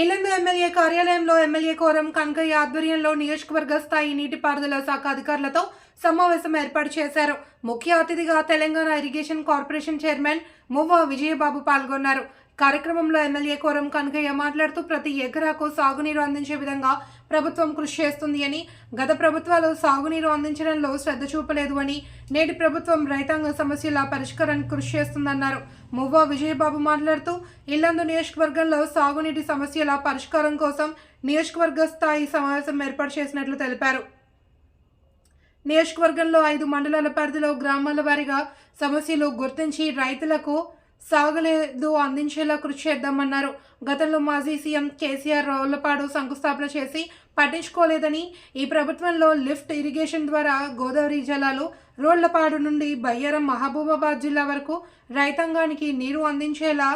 Eluru MLA కార్యాలయంలో MLA Koram Kanakaiah ఆధ్వర్యంలో నియోజకవర్గ స్థాయి నీటిపారుదల శాఖ అధికారులతో సమావేశం ఏర్పాటు చేశారు. ముఖ్య అతిథిగా Telangana irrigation corporation chairman Muvva Vijayababu పాల్గొన్నారు. కార్యక్రమంలో ఎమ్మెల్యే కోరం కనకయ్య మాట్లాడుతూ ప్రతి ఎకరాకు సాగునీరు అందించే విధంగా ప్రభుత్వం కృషి చేస్తుంది అని గత ప్రభుత్వాలు సాగునీరు అందించడంలో శ్రద్ధ చూపలేదు అని నేటి ప్రభుత్వం రైతాంగ సమస్యల పరిష్కారానికి కృషి చేస్తుందన్నారు. మువ్వ విజయబాబు మాట్లాడుతూ ఇల్లందు నియోజకవర్గంలో సాగునీటి సమస్యల పరిష్కారం కోసం నియోజకవర్గ స్థాయి సమావేశం ఏర్పాటు చేసినట్లు తెలిపారు. నియోజకవర్గంలో ఐదు మండలాల పరిధిలో గ్రామాల వారీగా సమస్యలు గుర్తించి రైతులకు సాగలేదు అందించేలా కృషి చేద్దామన్నారు. గతంలో మాజీ సీఎం కేసీఆర్ రావులపాడు శంకుస్థాపన చేసి పట్టించుకోలేదని ఈ ప్రభుత్వంలో లిఫ్ట్ ఇరిగేషన్ ద్వారా గోదావరి జలాలు రోళ్ళపాడు నుండి బయ్యారం మహబూబాబాద్ జిల్లా వరకు రైతాంగానికి నీరు అందించేలా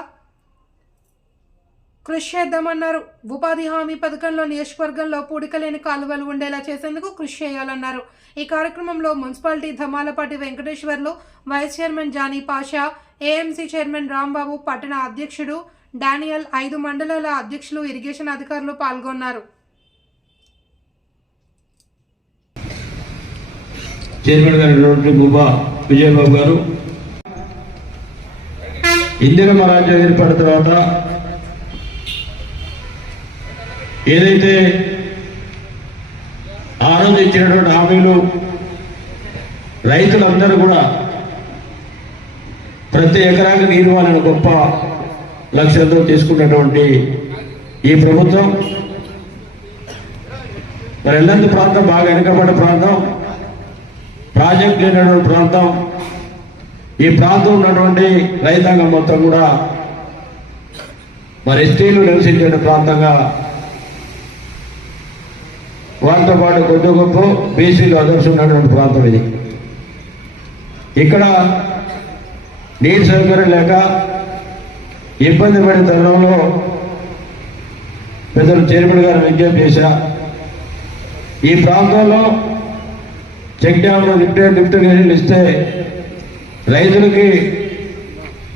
కృషి చేద్దామన్నారు. ఉపాధి హామీ పథకంలో నియోజకవర్గంలో పూడికలేని కాలువలు ఉండేలా చేసేందుకు కృషి చేయాలన్నారు. ఈ కార్యక్రమంలో municipality Dhamalapati Venkateswarlu vice chairman Jani Pasha AMC chairman Rambabu పట్టణ అధ్యక్షుడు డానియల్ ఐదు మండలాల అధ్యక్షులు ఇరిగేషన్ అధికారులు పాల్గొన్నారు. చైర్మన్ గారు ముబా విజయబాబు గారు. ఇందిరమ్మ రాజ్యం ఏర్పడిన తర్వాత ఏదైతే ఆ రోజు ఇచ్చినటువంటి హామీలు రైతులందరూ కూడా ప్రతి ఎకరాకి నీరు వాళ్ళని గొప్ప లక్ష్యంతో తీసుకున్నటువంటి ఈ ప్రభుత్వం. మరి ఎల్లందు ప్రాంతం బాగా వెనుకబడ్డ ప్రాంతం. ప్రాజెక్ట్ లేనటువంటి ప్రాంతం ఈ ప్రాంతం ఉన్నటువంటి రైతాంగం మొత్తం కూడా మరి ఎస్టీలు నివసించే ప్రాంతంగా వారితో పాటు కొద్ది గొప్ప బీసీలు అదర్శ ఉన్నటువంటి ప్రాంతం ఇది. ఇక్కడ నీటి సౌకర్యం లేక ఇబ్బంది పడిన తరుణంలో పెద్దలు చైర్మన్ గారు విజ్ఞప్తి చేశా ఈ ప్రాంతంలో చెక్ డ్యాంలు లిఫ్ట్ లిఫ్ట్ నీళ్ళు ఇస్తే రైతులకి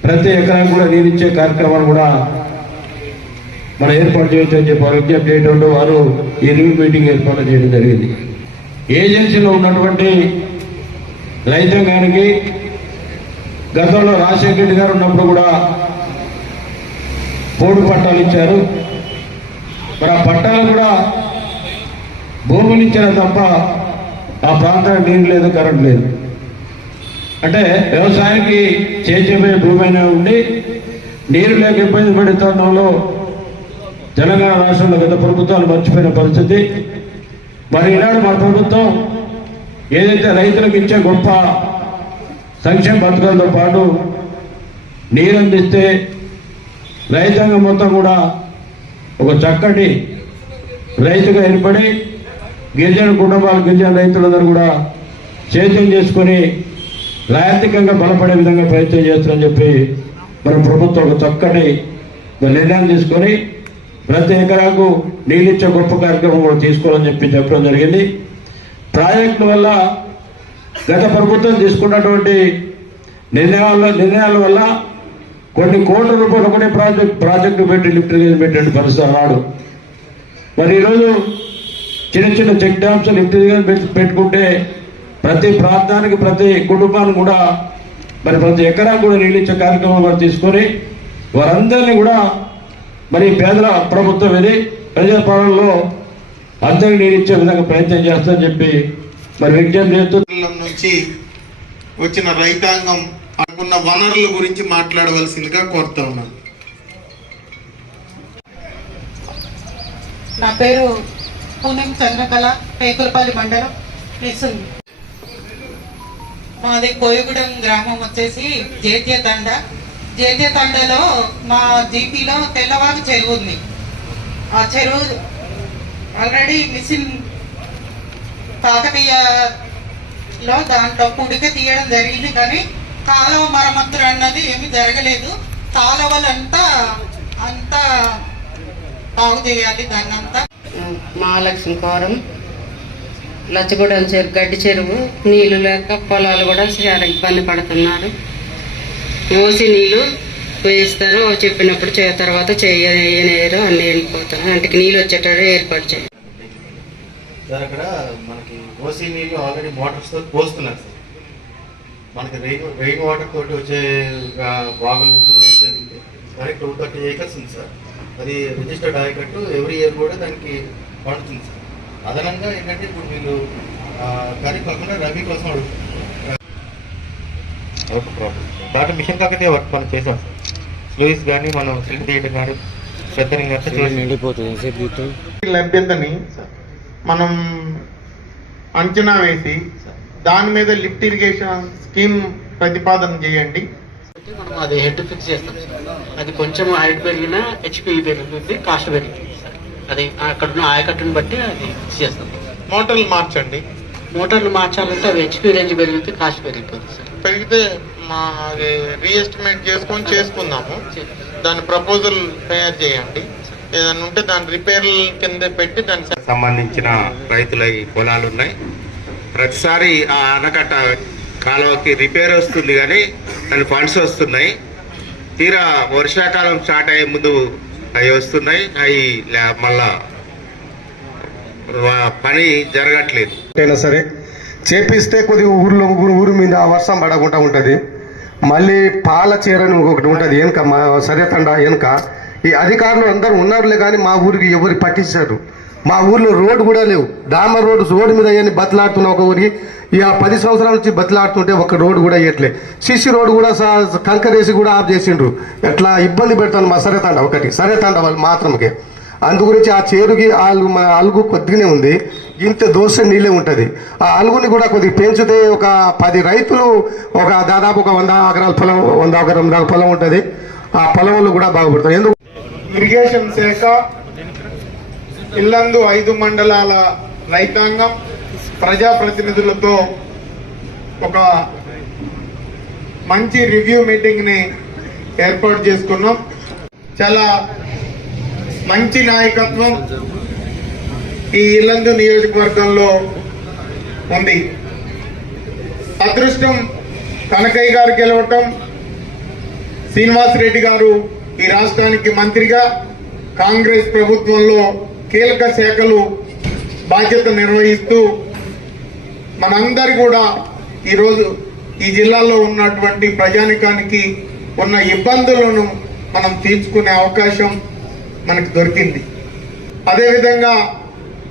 ప్రతి ఎకరానికి కూడా నీరు ఇచ్చే కార్యక్రమాన్ని కూడా మనం ఏర్పాటు చేయొచ్చు అని చెప్పి వారు విజ్ఞప్తి చేయడంలో వారు ఈ రివ్యూ మీటింగ్ ఏర్పాటు చేయడం జరిగింది. ఏజెన్సీలో ఉన్నటువంటి రైతాంగానికి గతంలో రాజశేఖర రెడ్డి గారు ఉన్నప్పుడు కూడా పోడు పట్టాలు ఇచ్చారు. మరి ఆ పట్టాలు కూడా భూములు ఇచ్చారు తప్ప ఆ ప్రాంతానికి నీరు లేదు కరెంట్ లేదు. అంటే వ్యవసాయానికి చేసేపోయే భూమైనా ఉండి నీరు లేక ఇబ్బంది పడే తరుణంలో తెలంగాణ రాష్ట్రంలో గత ప్రభుత్వాలు మర్చిపోయిన పరిస్థితి. మరి ఈనాడు మా ప్రభుత్వం ఏదైతే రైతులకు ఇచ్చే గొప్ప సంక్షేమ పథకాలతో పాటు నీరు అందిస్తే రైతాంగం మొత్తం కూడా ఒక చక్కటి రైతుగా ఏర్పడి గిరిజన కుటుంబాలు గిరిజన రైతులందరూ కూడా చైతన్యం చేసుకొని ఆర్థికంగా బలపడే విధంగా ప్రయత్నం చేస్తారని చెప్పి మన ప్రభుత్వం ఒక చక్కటి నిర్ణయం తీసుకొని ప్రతి ఎకరాకు నీళ్ళిచ్చే గొప్ప కార్యక్రమం కూడా తీసుకోవాలని చెప్పి చెప్పడం జరిగింది. ప్రాజెక్టుల వల్ల గత ప్రభుత్వం తీసుకున్నటువంటి నిర్ణయాల నిర్ణయాల వల్ల కొన్ని కోట్ల రూపాయలు ఒకటే ప్రాజెక్ట్ ప్రాజెక్టు పెట్టి లిఫ్ట్ ఇరిగేషన్ పెట్టిన పరిస్థితి అన్నాడు. మరి ఈరోజు చిన్న చిన్న చెక్ డ్యామ్స్ లిఫ్ట్ ఇరిగేషన్ పెట్టి- పెట్టుకుంటే ప్రతి ప్రాంతానికి ప్రతి కుటుంబానికి కూడా మరి ప్రతి ఎకరా కూడా నీళ్ళు ఇచ్చే కార్యక్రమం కూడా తీసుకొని వారందరినీ కూడా మరి పేదల ప్రభుత్వం ఇది ప్రజాపాలనలో అందరికి నీళ్ళు ఇచ్చే విధంగా ప్రయత్నం చేస్తామని చెప్పి మరి విజ్ఞప్తి చేస్తూ నుంచి వచ్చిన రైతాంగం అనుకున్న వనరుల గురించి మాట్లాడవలసిందిగా కోరుతా ఉన్నాను. నా పేరు పూనం చంద్రకళ పేకులపల్లి మండలం మిషన్ మాది కోయగూడెం గ్రామం వచ్చేసి జేతీయ తండ. జేతీయ తండలో మా జీపీలో తెల్లవారు చెరువు ఉంది. ఆ చెరువు ఆల్రెడీ మిషన్ కాకతీయలో దాంట్లో పుడిక తీయడం జరిగింది కానీ కాలువ మరమ్మతులు అన్నది ఏమి జరగలేదు. కాలువలంతా అంతా బాగు చేయాలి దాన్ని అంతా మహాలక్ష్మి కోరం లచ్చగూడెం చెరువు గడ్డి చెరువు నీళ్ళు లేక పొలాలు కూడా చాలా ఇబ్బంది పడుతున్నారు. మోసి నీళ్ళు వేయిస్తారు చెప్పినప్పుడు చే తర్వాత చేయనేరు అన్ని వెళ్ళిపోతారు. అంటే నీళ్ళు వచ్చేటట్టు ఏర్పాటు చేయాలి. సార్ అక్కడ మనకి ఓసీ నీళ్ళు ఆల్రెడీ మోటార్స్తో పోస్తున్నారు సార్. మనకి రెయిన్ రెయిన్ వాటర్ తోటి వచ్చే బాగుల నుంచి కూడా వచ్చేది. మరి టూ థర్టీ ఏకర్స్ ఉంది సార్. అది రిజిస్టర్డ్ ఆయకట్టు ఎవ్రీ ఇయర్ కూడా దానికి పడుతుంది సార్ అదనంగా ఏంటంటే ఇప్పుడు వీళ్ళు ఆ, ఖరీఫ్ కాకుండా రబీ కోసం అడుగుతున్నారు. ఒక ప్రాబ్లం. దాంట్లో మిషన్ కాకతే వర్క్ మనం చేసాం సార్. స్లూయిస్ కానీ మనం సిల్క్ తీయడం కానీ లభ్యతని మనం అంచనా వేసి దాని మీద లిఫ్ట్ ఇరిగేషన్ స్కీమ్ ప్రతిపాదన చేయండి. మనం అది హెడ్ ఫిక్స్ చేస్తాం. అది కొంచెం హైట్ పెరిగినా హెచ్పి పెరుగుతుంది కాస్ట్ పెరుగుతుంది అది అక్కడ ఉన్న ఆయకట్టుని బట్టి అది ఫిక్స్ చేస్తాం. మోటార్లు మార్చండి. మోటార్లు మార్చాలంటే అవి హెచ్పి రేంజ్ పెరిగితే కాస్ట్ పెరిగిపోతుంది సార్. పెరిగితే మా అది రీఎస్టిమేట్ చేసుకొని చేసుకుందాము. దాని ప్రపోజల్ తయారు చేయండి. ఏదైనా ఉంటే దాని రిపేర్ల కింద పెట్టి దాని సంబంధించిన రైతుల పొలాలు ఉన్నాయి. ప్రతిసారి ఆ ఆనకట్ట కాలువకి రిపేర్ వస్తుంది కానీ దాని ఫండ్స్ వస్తున్నాయి. తీరా వర్షాకాలం స్టార్ట్ అయ్యే ముందు అవి వస్తున్నాయి. అవి మళ్ళా పని జరగట్లేదు. అయినా సరే చేపిస్తే కొద్దిగా ఊర్లో ఊరు ఊరి మీద వర్షం పడకుండా ఉంటుంది. మళ్ళీ పాల చీరని ఒకటి ఉంటుంది. వెనుక మా సరేతండ వెనుక ఈ అధికారులు అందరూ ఉన్నారులే కానీ మా ఊరికి ఎవరు పట్టించారు. మా ఊర్లో రోడ్డు కూడా లేవు. డామర్ రోడ్డు రోడ్డు మీద అయ్యని బతలాడుతున్న ఒక ఊరి ఇక పది సంవత్సరాల నుంచి బతలాడుతుంటే ఒక రోడ్డు కూడా వేయట్లే. సిసి రోడ్డు కూడా కంకర్ కంకరేసి కూడా ఆఫ్ చేసిండ్రు. ఎట్లా ఇబ్బంది పెడతాను మా సరేతండ ఒకటి సరేతండ వాళ్ళు మాత్రమే అందు గురించి ఆ చేరుకి అలుగు మన అలుగు కొద్దిగానే ఉంది. ఇంత దోశ నీళ్ళే ఉంటుంది. ఆ అలుగుని కూడా కొద్దిగా పెంచితే ఒక పది రైతులు ఒక దాదాపు ఒక వంద ఎకరాల పొలం వంద ఎకరం పొలం ఉంటుంది. ఆ పొలంలో కూడా బాగుపడతారు. ఎందుకు? ఇరిగేషన్ శాఖ ఇల్లందు ఐదు మండలాల రైతాంగం ప్రజాప్రతినిధులతో ఒక మంచి రివ్యూ మీటింగ్ని ఏర్పాటు చేసుకున్నాం. చాలా మంచి నాయకత్వం ఈ ఇల్లందు నియోజకవర్గంలో ఉంది. అదృష్టం కనకయ్య గారు గెలవటం శ్రీనివాస్ రెడ్డి గారు ఈ రాష్ట్రానికి మంత్రిగా కాంగ్రెస్ ప్రభుత్వంలో కీలక శాఖలు బాధ్యత నిర్వహిస్తూ మనందరి కూడా ఈరోజు ఈ జిల్లాలో ఉన్నటువంటి ప్రజానికానికి ఉన్న ఇబ్బందులను మనం తీర్చుకునే అవకాశం మనకు దొరికింది. అదేవిధంగా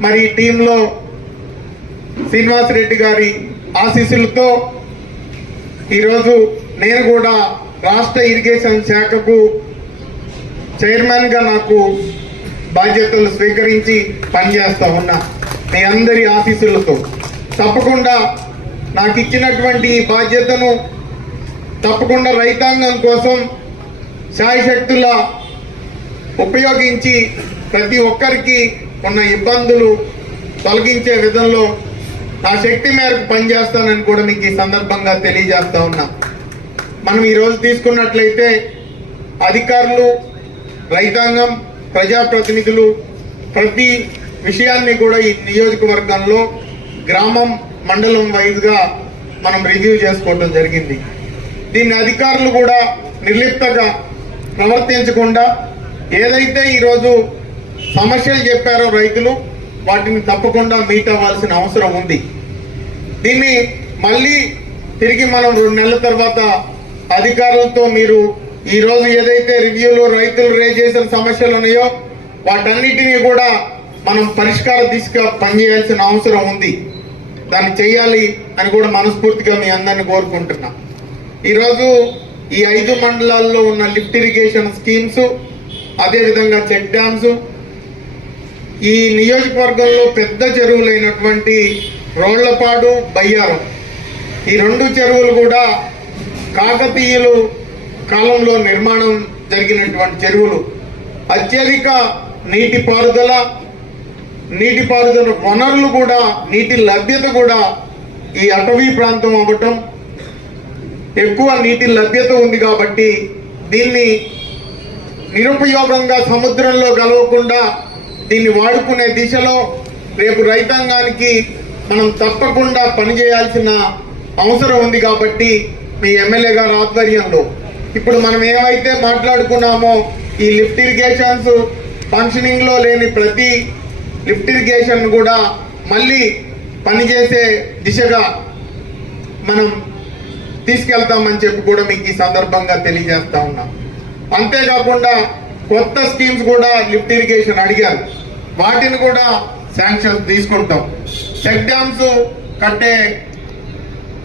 మరి ఈ టీంలో శ్రీనివాస్ రెడ్డి గారి ఆశీస్సులతో ఈరోజు నేను కూడా రాష్ట్ర ఇరిగేషన్ శాఖకు చైర్మన్గా నాకు బాధ్యతలు స్వీకరించి పనిచేస్తా ఉన్నా. మీ అందరి ఆశీస్సులతో తప్పకుండా నాకు ఇచ్చినటువంటి ఈ బాధ్యతను తప్పకుండా రైతాంగం కోసం శాయశక్తుల ఉపయోగించి ప్రతి ఒక్కరికి ఉన్న ఇబ్బందులు తొలగించే విధంలో నా శక్తి మేరకు పనిచేస్తానని కూడా మీకు ఈ సందర్భంగా తెలియజేస్తా ఉన్నా. మనం ఈ రోజు తీసుకున్నట్లయితే అధికారులు రైతాంగం ప్రజాప్రతినిధులు ప్రతి విషయాన్ని కూడా ఈ నియోజకవర్గంలో గ్రామం మండలం వైజ్గా మనం రివ్యూ చేసుకోవడం జరిగింది. దీన్ని అధికారులు కూడా నిర్లిప్తగా ప్రవర్తించకుండా ఏదైతే ఈరోజు సమస్యలు చెప్పారో రైతులు వాటిని తప్పకుండా మీట్ అవ్వాల్సిన అవసరం ఉంది. దీన్ని మళ్ళీ తిరిగి మనం రెండు నెలల తర్వాత అధికారులతో మీరు ఈ రోజు ఏదైతే రివ్యూలో రైతులు రేజ్ చేసిన సమస్యలు ఉన్నాయో వాటన్నిటినీ కూడా మనం పరిష్కార దిశగా పనిచేయాల్సిన అవసరం ఉంది. దాన్ని చేయాలి అని కూడా మనస్ఫూర్తిగా మీ అందరిని కోరుకుంటున్నా. ఈరోజు ఈ ఐదు మండలాల్లో ఉన్న లిఫ్ట్ ఇరిగేషన్ స్కీమ్స్ అదేవిధంగా చెక్ డ్యామ్స్ ఈ నియోజకవర్గంలో పెద్ద చెరువులైనటువంటి రోళ్ళపాడు బయ్యారం. ఈ రెండు చెరువులు కూడా కాకతీయులు కాలంలో నిర్మాణం జరిగినటువంటి చెరువులు అత్యధిక నీటిపారుదల నీటిపారుదల వనరులు కూడా నీటి లభ్యత కూడా ఈ అటవీ ప్రాంతం అవ్వటం ఎక్కువ నీటి లభ్యత ఉంది కాబట్టి దీన్ని నిరుపయోగంగా సముద్రంలో కలవకుండా దీన్ని వాడుకునే దిశలో రేపు రైతాంగానికి మనం తప్పకుండా పనిచేయాల్సిన అవసరం ఉంది కాబట్టి మీ ఎమ్మెల్యే గారి ఆధ్వర్యంలో ఇప్పుడు మనం ఏమైతే మాట్లాడుకున్నామో ఈ లిఫ్ట్ ఇరిగేషన్స్ ఫంక్షనింగ్లో లేని ప్రతి లిఫ్ట్ ఇరిగేషన్ కూడా మళ్ళీ పనిచేసే దిశగా మనం తీసుకెళ్తామని చెప్పి కూడా మీకు ఈ సందర్భంగా తెలియజేస్తా ఉన్నాం. అంతేకాకుండా కొత్త స్కీమ్స్ కూడా లిఫ్ట్ ఇరిగేషన్ అడిగారు. వాటిని కూడా శాంక్షన్ తీసుకుంటాం. చెక్ డ్యామ్స్ కట్టే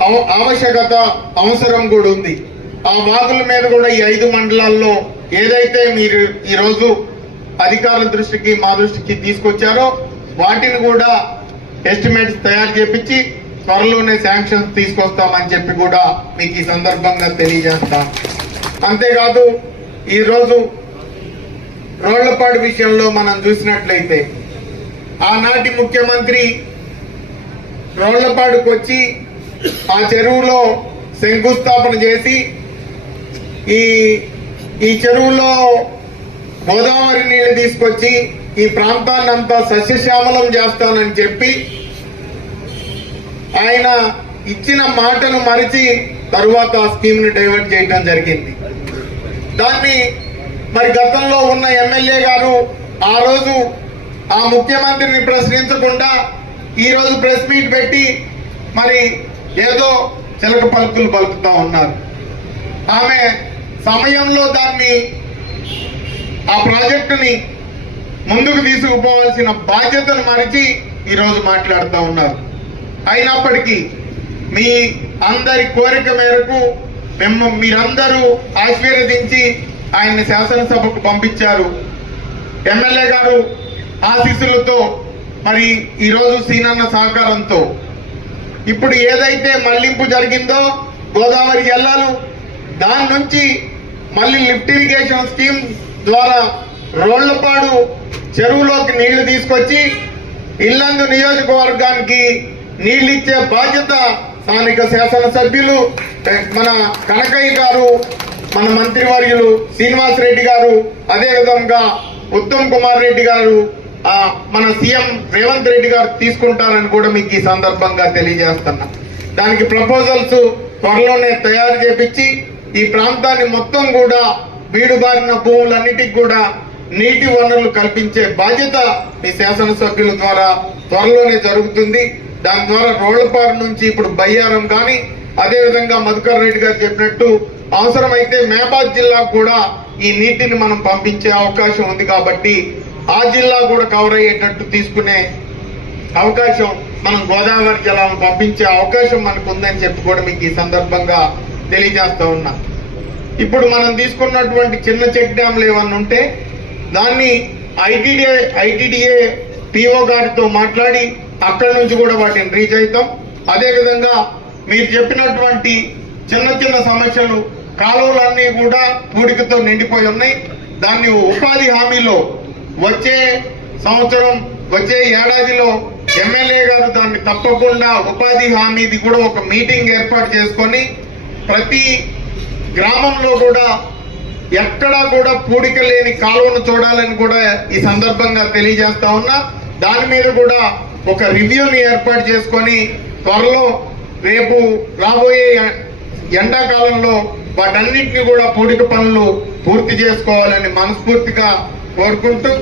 అవ- ఆవశ్యకత అవసరం కూడా ఉంది. ఆ వాగుల మీద కూడా ఈ ఐదు మండలాల్లో ఏదైతే మీరు ఈరోజు అధికారుల దృష్టికి మా దృష్టికి తీసుకొచ్చారో వాటిని కూడా ఎస్టిమేట్స్ తయారు చేపించి త్వరలోనే శాంక్షన్స్ తీసుకొస్తామని చెప్పి కూడా మీకు ఈ సందర్భంగా తెలియజేస్తాం. అంతేకాదు ఈరోజు రోళ్ళపాడు విషయంలో మనం చూసినట్లయితే ఆనాటి ముఖ్యమంత్రి రోళ్ళపాడుకు వచ్చి ఆ చెరువులో శంకుస్థాపన చేసి ఈ ఈ చెరువులో గోదావరి నీళ్ళు తీసుకొచ్చి ఈ ప్రాంతాన్ని అంతా సస్యశ్యామలం చేస్తానని చెప్పి ఆయన ఇచ్చిన మాటను మరిచి తరువాత ఆ స్కీమ్ని డైవర్ట్ చేయడం జరిగింది. దాన్ని మరి గతంలో ఉన్న ఎమ్మెల్యే గారు ఆ రోజు ఆ ముఖ్యమంత్రిని ప్రశ్నించకుండా ఈరోజు ప్రెస్ మీట్ పెట్టి మరి ఏదో చిలక పలుకులు పలుకుతా ఉన్నారు. ఆమె సమయంలో దాన్ని ఆ ప్రాజెక్టుని ముందుకు తీసుకుపోవాల్సిన బాధ్యతను మరిచి ఈరోజు మాట్లాడుతూ ఉన్నారు. అయినప్పటికీ మీ అందరి కోరిక మేరకు మేము మీరందరూ ఆశీర్వదించి ఆయన్ని శాసనసభకు పంపించారు. ఎమ్మెల్యే గారు ఆశీస్సులతో మరి ఈరోజు సీనన్న సహకారంతో. ఇప్పుడు ఏదైతే మళ్ళింపు జరిగిందో గోదావరి జిల్లాలు దాని నుంచి మళ్ళీ లిఫ్ట్ ఇరిగేషన్ స్కీమ్ ద్వారా రోళ్ళపాడు చెరువులోకి నీళ్ళు తీసుకొచ్చి ఇల్లందు నియోజకవర్గానికి నీళ్ళు ఇచ్చే బాధ్యత స్థానిక శాసనసభ్యులు మన కనకయ్య గారు మన మంత్రివర్యులు శ్రీనివాస్ రెడ్డి గారు అదేవిధంగా ఉత్తమ్ కుమార్ రెడ్డి గారు మన సీఎం రేవంత్ రెడ్డి గారు తీసుకుంటారని కూడా మీకు ఈ సందర్భంగా తెలియజేస్తున్నా. దానికి ప్రపోజల్స్ త్వరలోనే తయారు చేపించి ఈ ప్రాంతాన్ని మొత్తం కూడా బీడుబారిన భూములన్నిటికి కూడా నీటి వనరులు కల్పించే బాధ్యత మీ శాసనసభ్యుల ద్వారా త్వరలోనే జరుగుతుంది. దాని ద్వారా రోళ్ళపారు నుంచి ఇప్పుడు బయ్యారం కానీ అదేవిధంగా మధుకర్ రెడ్డి గారు చెప్పినట్టు అవసరమైతే మేబాద్ జిల్లాకు కూడా ఈ నీటిని మనం పంపించే అవకాశం ఉంది కాబట్టి ఆ జిల్లా కూడా కవర్ అయ్యేటట్టు తీసుకునే అవకాశం మనం గోదావరి జలాలను పంపించే అవకాశం మనకు ఉందని చెప్పి కూడా మీకు ఈ సందర్భంగా తెలియజేస్తా ఉన్నా. ఇప్పుడు మనం తీసుకున్నటువంటి చిన్న చెక్ డ్యాంలు ఏమన్నా ఉంటే దాన్ని ఐటీడీఏ ఐటీడీఏ పిఓ గారితో మాట్లాడి అక్కడి నుంచి కూడా వాటిని రీచ్ అవుతాం. అదేవిధంగా మీరు చెప్పినటువంటి చిన్న చిన్న సమస్యలు కాలువలన్నీ కూడా పూడికతో నిండిపోయి ఉన్నాయి. దాన్ని ఉపాధి హామీలో వచ్చే సంవత్సరం వచ్చే ఏడాదిలో ఎమ్మెల్యే గారు దాన్ని తప్పకుండా ఉపాధి హామీది కూడా ఒక మీటింగ్ ఏర్పాటు చేసుకొని ప్రతి గ్రామంలో కూడా ఎక్కడా కూడా పూడిక లేని కాలువను చూడాలని కూడా ఈ సందర్భంగా తెలియజేస్తా ఉన్నా. దాని మీద కూడా ఒక రివ్యూని ఏర్పాటు చేసుకొని త్వరలో రేపు రాబోయే ఎండాకాలంలో వాటన్నిటిని కూడా పూడిక పనులు పూర్తి చేసుకోవాలని మనస్ఫూర్తిగా కోరుకుంటూ